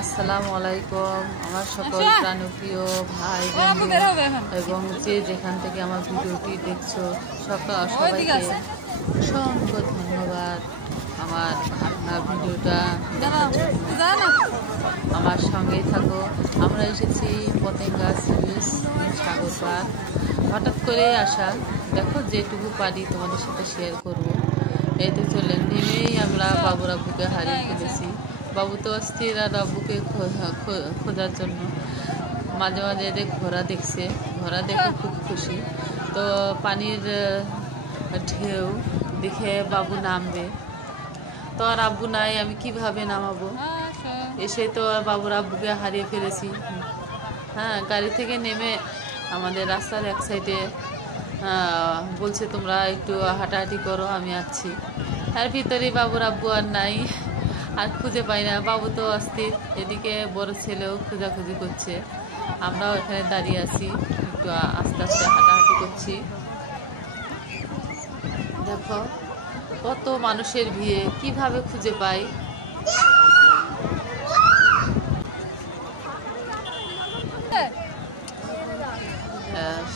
আসসালামু আলাইকুম আমার সকল প্রাণপ্রিয় ভাই বন্ধু এবং যে যেখান থেকে আমার ভিডিওটি দেখছো সবাইকে অসংখ্য ধন্যবাদ। আমার ভিডিওটা আমার সঙ্গেই থাকো। আমরা এসেছি পতেঙ্গা সিরিজ সাগর পার্ক, হঠাৎ করে আসা। দেখো যেটুকু পারি তোমাদের সাথে শেয়ার করবো। এই তো চলে নেমেই আমরা বাবুর আব্বুকে হারিয়ে ফেলেছি। বাবু তো অস্থির আর আব্বুকে খোঁজার জন্য মাঝে মাঝে এদের ঘোড়া দেখছে, ঘোড়া দেখে খুব খুশি। তো পানির ঢেউ দেখে বাবু নামবে, তো আর আব্বু নাই, আমি কিভাবে নামাবো? এসে তো আর বাবুর আব্বুকে হারিয়ে ফেলেছি। হ্যাঁ, গাড়ি থেকে নেমে আমাদের রাস্তার এক সাইডে বলছে তোমরা একটু হাঁটাহাঁটি করো, আমি আছি। তার ভিতরে বাবুর আব্বু আর নাই, আর খুঁজে পাই না। বাবু তো অস্থির, এদিকে বড় ছেলেও খোঁজাখুঁজি করছে। আমরাও এখানে দাঁড়িয়ে আছি, একটু আস্তে আস্তে হাঁটাহাঁটি করছি। দেখো কত মানুষের ভিড়ে, কিভাবে খুঁজে পাই।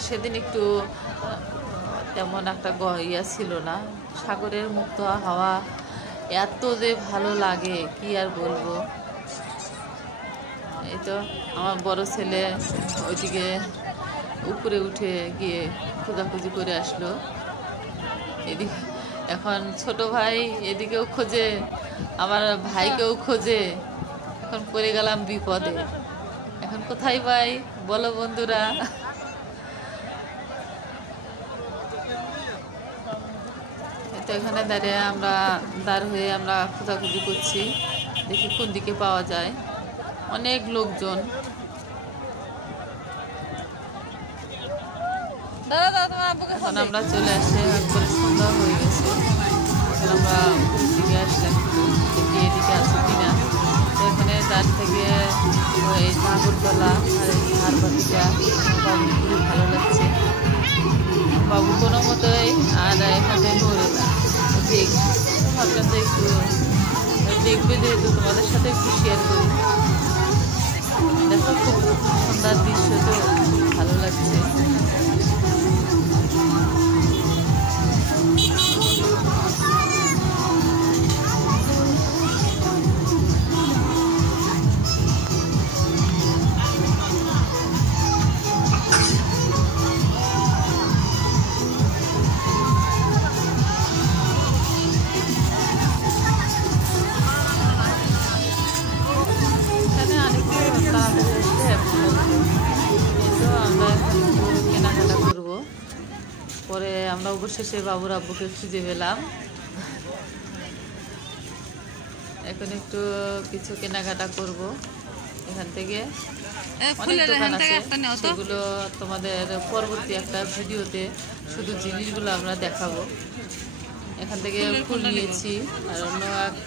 সেদিন একটু তেমন একটা ইয়া ছিল না। সাগরের মুক্ত হাওয়া এত যে ভালো লাগে কি আর বলবো। এই তো আমার বড় ছেলে ওইদিকে উপরে উঠে গিয়ে খোঁজাখুঁজি করে আসলো। এদিকে এখন ছোট ভাই এদিকেও খোঁজে, আমার ভাইকেও খোঁজে। এখন পড়ে গেলাম বিপদে। এখন কোথায় পাই বলো বন্ধুরা? তো এখানে দাঁড়িয়ে দাঁড় হয়ে আমরা খোঁজাখুঁজি করছি, দেখি কোন দিকে পাওয়া যায়। অনেক লোকজন। এখন আমরা চলে আসি, একবারে সন্ধ্যা হয়ে গেছে। এখন আমরা উপরের দিকে আসলাম, একটু দেখি এদিকে আছে কিনা। তো এখানে তার থেকে এই নাগরতলা আর এই ঝাড়বাতিটা বাবু খুবই ভালো লাগছে। বাবু কোনো মতোই আর এখানে নড়ে না, ভাবলাম যে একটু দেখবে, যেহেতু তোমাদের সাথে একটু শেয়ার করি। দেখো খুব সুন্দর দৃশ্য, তো ভালো লাগছে। কেনাকাটা করবো, পরে আমরা অবশেষে বাবুর আব্বুকে খুঁজে পেলাম। এখন একটু কিছু কেনাকাটা করব। এখান থেকে অনেক দোকান আছে, সেগুলো তোমাদের পরবর্তী একটা ভিডিওতে শুধু জিনিসগুলো আমরা দেখাবো। এখান থেকে ফুল নিয়েছি, আর অন্য এক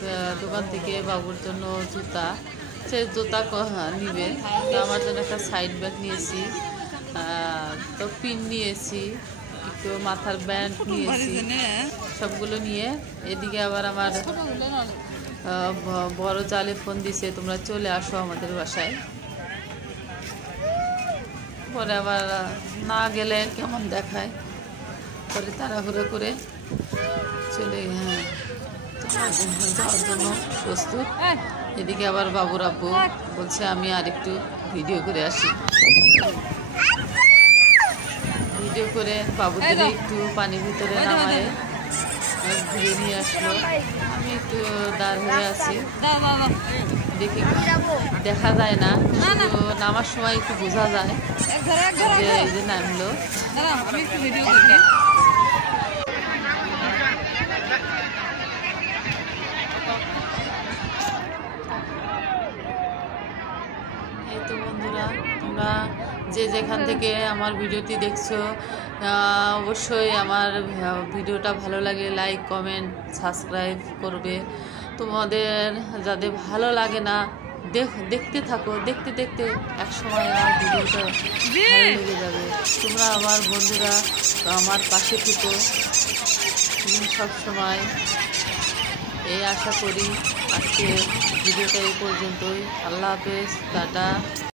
দোকান থেকে বাবুর জন্য জুতা, সে জুতা নিবে। তো আমার জন্য একটা সাইড ব্যাগ নিয়েছি, তো পিন নিয়েছি, একটু মাথার ব্যান্ড নিয়েছি। সবগুলো নিয়ে এদিকে আবার আমার বড় জালে ফোন দিছে, তোমরা চলে আসো আমাদের বাসায়। পরে আবার না গেলে কেমন দেখায়, পরে তাড়াহুড়ো করে চলে যাওয়ার জন্য প্রস্তুত। এদিকে আবার বাবুর আব্বু বলছে আমি আর একটু ভিডিও করে আসি। ভিডিও করে বাবুদের একটু পানির ভিতরে নামায় ঘুরে নিয়ে আসলো। আমি একটু দাঁড় হয়ে আছি, দেখি দেখা যায় না, শুধু নামার সময় একটু বোঝা যায় যে এই যে নামলো। এই তো বন্ধুরা, তোমরা যে যেখান থেকে আমার ভিডিওটি দেখছো, অবশ্যই আমার ভিডিওটা ভালো লাগে লাইক কমেন্ট সাবস্ক্রাইব করবে। তোমাদের যাদের ভালো লাগে না, দেখতে থাকো, দেখতে দেখতে একসময় আমার ভিডিওটা ভালো লেগে যাবে। তোমরা আমার বন্ধুরা আমার পাশে থেকো সবসময়। এই আশা করি আজকে ভিডিওটা এই পর্যন্তই। আল্লাহ হাফেজ, টাটা।